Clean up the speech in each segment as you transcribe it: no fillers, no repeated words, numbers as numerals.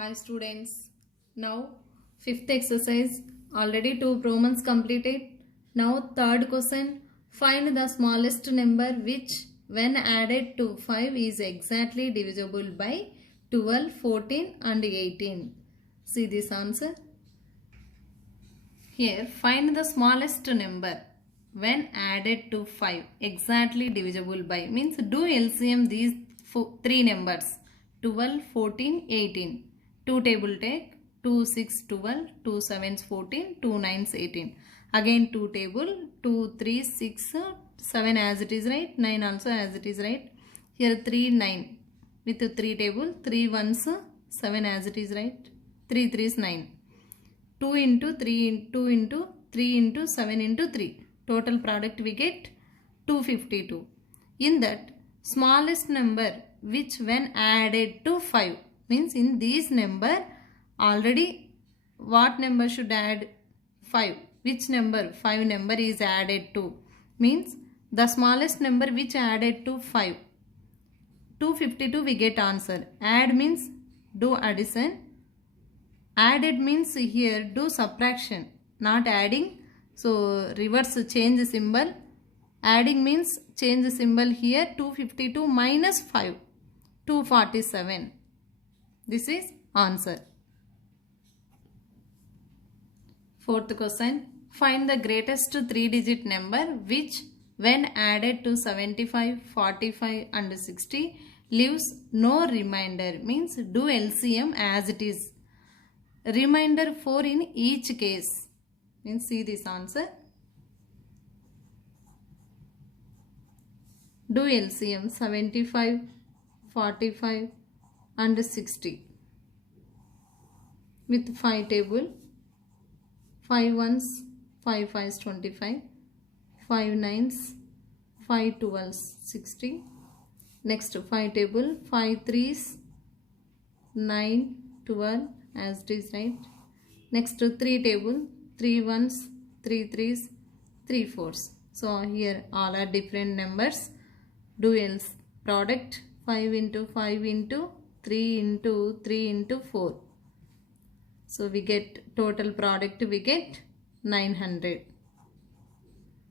Hi students. Now fifth exercise, already two problems completed. Now third question, find the smallest number which when added to 5 is exactly divisible by 12, 14 and 18. See this answer. Here find the smallest number when added to 5 exactly divisible by means do LCM these three numbers 12, 14, 18. 2 table take 2 6 12, 2 7s 14, 2 9s 18. Again 2 table 2 3 6 7 as it is right, 9 also as it is right. Here 3 9 with 3 table 3 1s 7 as it is right, 3 3s 9. 2 into 3 into 2 into 3 into 7 into 3. Total product we get 252. In that smallest number which when added to 5 means in this number already what number should add 5? Which number 5 number is added to means the smallest number which added to 5. 252 we get answer. Add means do addition. Added means here do subtraction, not adding. So reverse change symbol. Adding means change the symbol here. 252 minus 5, 247. This is answer. Fourth question. Find the greatest 3-digit number which when added to 75, 45 and 60 leaves no remainder. Means do LCM as it is. Remainder 4 in each case. Means see this answer. Do LCM 75, 45 and 60 with 5 table. 5 ones, 5 5s 25, 5 9s, 5 12s 60. Next 5 table, 5 3s, 9, 12 as it is right. Next 3 table, 3 1s, 3 3s, 3 4s. So here all are different numbers. Duals product 5 into 5 into 3 into 3 into 4. So we get total product we get 900.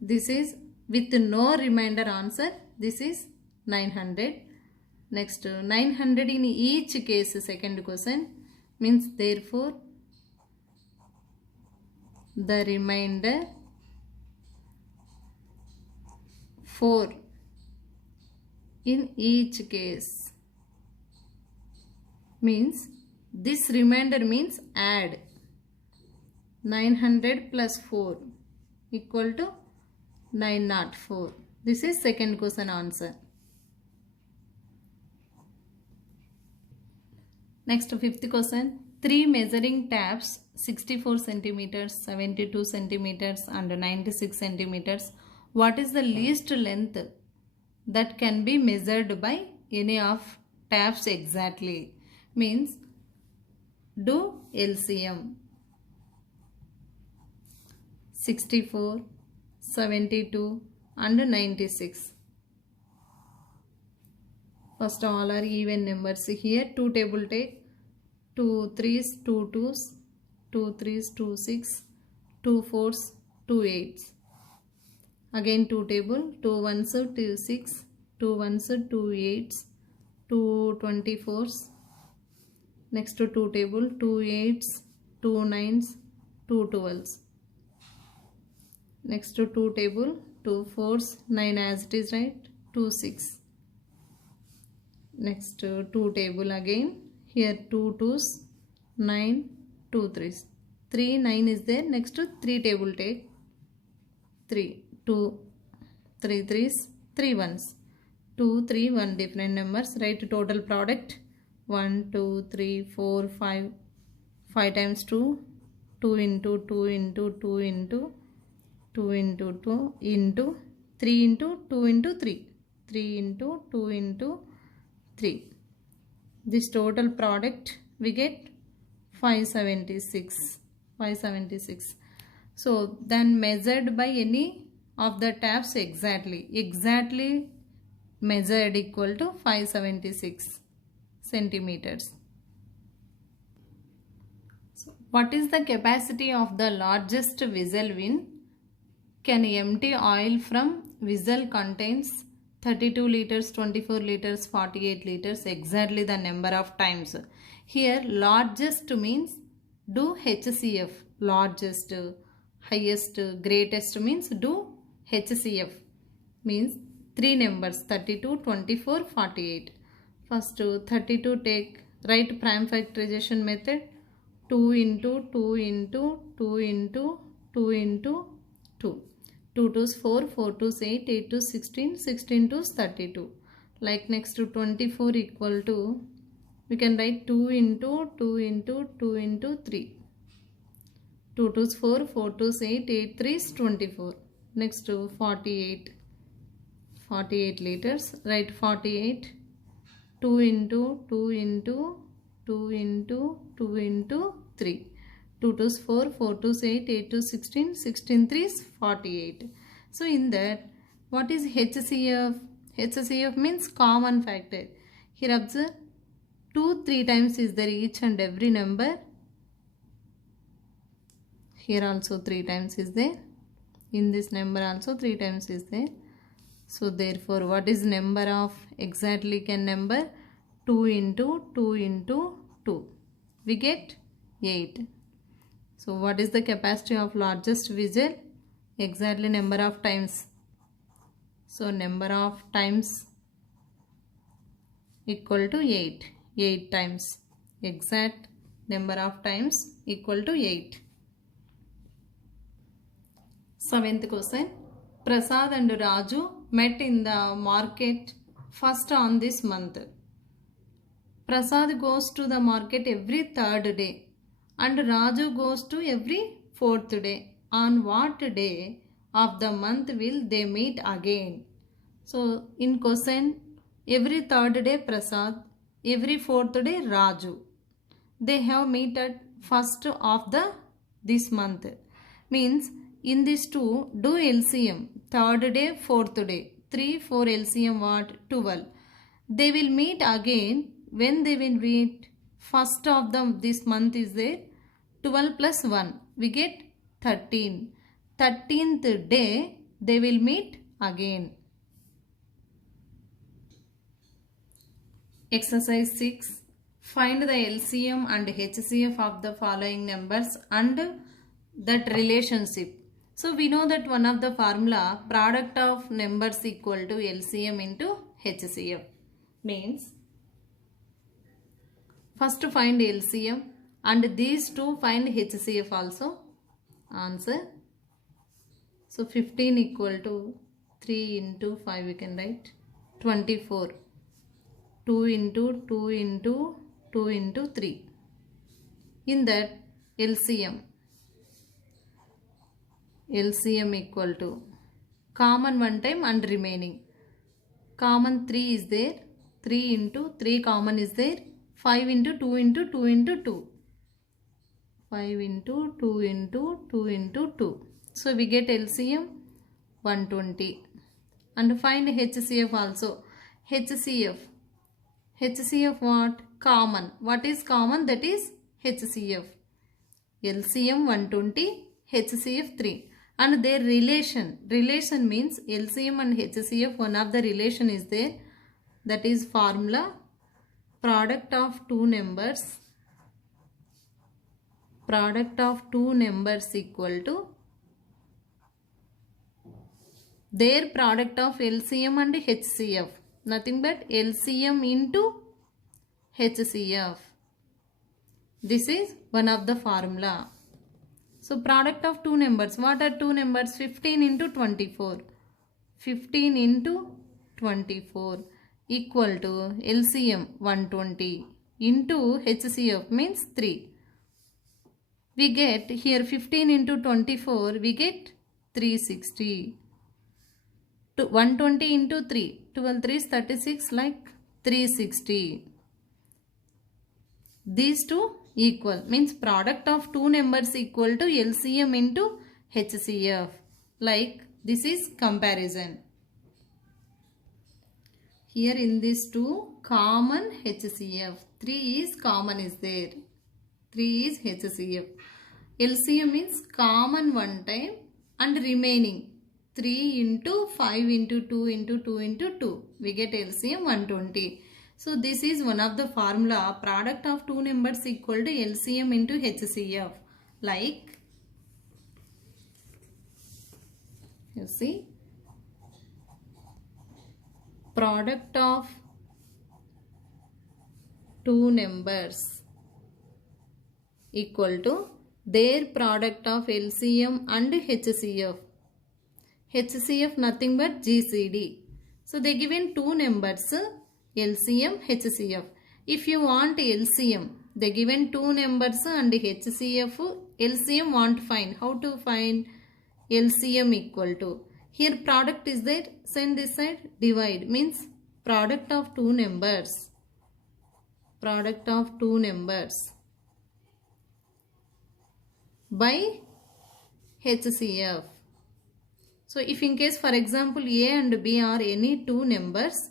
This is with no remainder answer. This is 900. Next 900 in each case second question means therefore the remainder 4 in each case means this remainder means add 900 plus 4 equal to 904. This is second question answer. Next fifth question. 3 measuring taps 64 centimeters, 72 centimeters and 96 centimeters. What is the least length that can be measured by any of taps exactly? Means do LCM 64, 72 and 96. First all are even numbers. Here 2 table take 2 3s, 2 2s, 2 3s, 2 6, 2 4s, 2 8s. Again 2 table 2 1s, 2 6, 2 1s, 2 8s, 2 24s. Next to 2 table 2 8s, 2 9s, 2 12s. Next to 2 table 2 4s, 9 as it is right, 2 6. Next to 2 table again here 2 2s, 9, 2 3s. 3 9 is there. Next to 3 table take 3 2 3 3s, 3 1s. 2 3 1 different numbers. Write total product 1 2 3 4 5. 5 times 2, 2 into 2 into 2 into 2 into 2 into 3 into 2 into 3. 3 into 2 into 3. This total product we get 576. 576. So then measured by any of the taps exactly. Exactly measured equal to 576 centimeters. So what is the capacity of the largest vessel when can empty oil from vessel contains 32 liters, 24 liters, 48 liters, exactly the number of times. Here largest means do HCF, largest, highest, greatest means do HCF, means 3 numbers 32, 24, 48. First 32 take, write prime factorization method, 2 into 2 into 2 into 2 into 2. 2 2s 4, 4 2s 8, 8 2s 16, 16 2s 32. Like next to 24 equal to, we can write 2 into 2 into 2 into 3. 2 2s 4, 4 2s 8, 8 3s 24. Next to 48. 48 liters. Write 48. 2 into 2 into 2 into 2 into 3. 2 2s 4, 4 2s 8, 8 2s 16, 16 3s 48. So in that, what is HCF? HCF means common factor. Here observe, 2 3 times is there each and every number. Here also 3 times is there. In this number also 3 times is there. So therefore, what is number of exactly can number? 2 into 2 into 2. We get 8. So what is the capacity of largest vessel? Exactly number of times. So number of times equal to 8. 8 times. Exact number of times equal to 8. 7th question. Prasad and Raju met in the market first on this month. Prasad goes to the market every third day and Raju goes to every fourth day. On what day of the month will they meet again? So in question, every third day Prasad, every fourth day Raju. They have met at first of this month. Means in these two, do LCM. Third day, fourth day. 3, 4 LCM what? 12. They will meet again. When they will meet? First of this month is there. 12 plus 1. We get 13. 13th day they will meet again. Exercise 6. Find the LCM and HCF of the following numbers and that relationship. So we know that one of the formula, product of numbers equal to LCM into HCF. Means first find LCM and these two find HCF also. Answer. So 15 equal to 3 into 5 we can write. 24. 2 into 2 into 2 into 3. In that LCM equal to common one time and remaining. Common 3 is there. 3 into 3 common is there. 5 into 2 into 2 into 2. 5 into 2 into 2 into 2. So we get LCM 120. And find HCF also. HCF what? Common. What is common? That is HCF. LCM 120, HCF 3. And their relation means LCM and HCF, one of the relation is there. That is formula, product of two numbers equal to their product of LCM and HCF. Nothing but LCM into HCF. This is one of the formula. So product of two numbers. What are two numbers? 15 into 24. 15 into 24 equal to LCM 120 into HCF means 3. We get here 15 into 24, we get 360. 120 into 3, 12 3 is 36, like 360. These two equal means product of two numbers equal to LCM into HCF. Like this is comparison. Here in these two common HCF, 3 is common is there. 3 is HCF. LCM means common one time and remaining 3 into 5 into 2 into 2 into 2. We get LCM 120. So this is one of the formula, product of two numbers equal to LCM into HCF. Like, you see, product of two numbers equal to their product of LCM and HCF. HCF nothing but GCD. So they given two numbers, LCM, HCF. If you want LCM, they given two numbers and HCF, LCM want to find. How to find? LCM equal to, here product is there, send this side, divide, means product of two numbers. Product of two numbers by HCF. So if in case for example A and B are any two numbers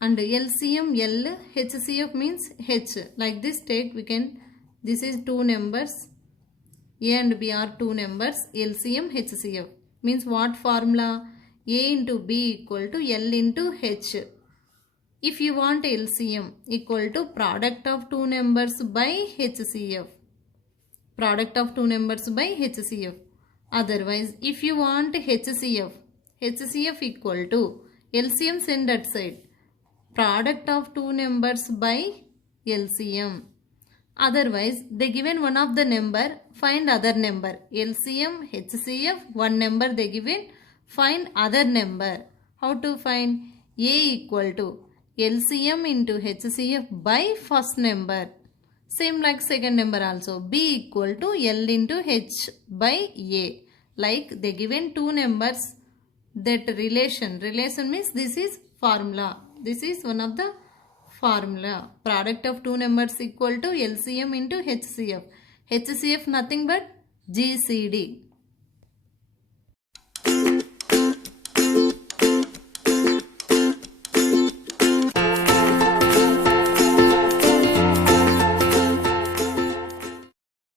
and LCM L, HCF means H. Like this take, we can, this is two numbers, A and B are two numbers, LCM HCF. Means what formula? A into B equal to L into H. If you want LCM equal to product of two numbers by HCF. Product of two numbers by HCF. Otherwise, if you want HCF, HCF equal to LCM, send that side. Product of two numbers by LCM. Otherwise, they given one of the number, find other number. LCM, HCF, one number they given, find other number. How to find? A equal to LCM into HCF by first number. Same like second number also. B equal to L into H by A. Like they given two numbers, that relation means this is formula. This is one of the formula. Product of two numbers equal to LCM into HCF. HCF nothing but GCD.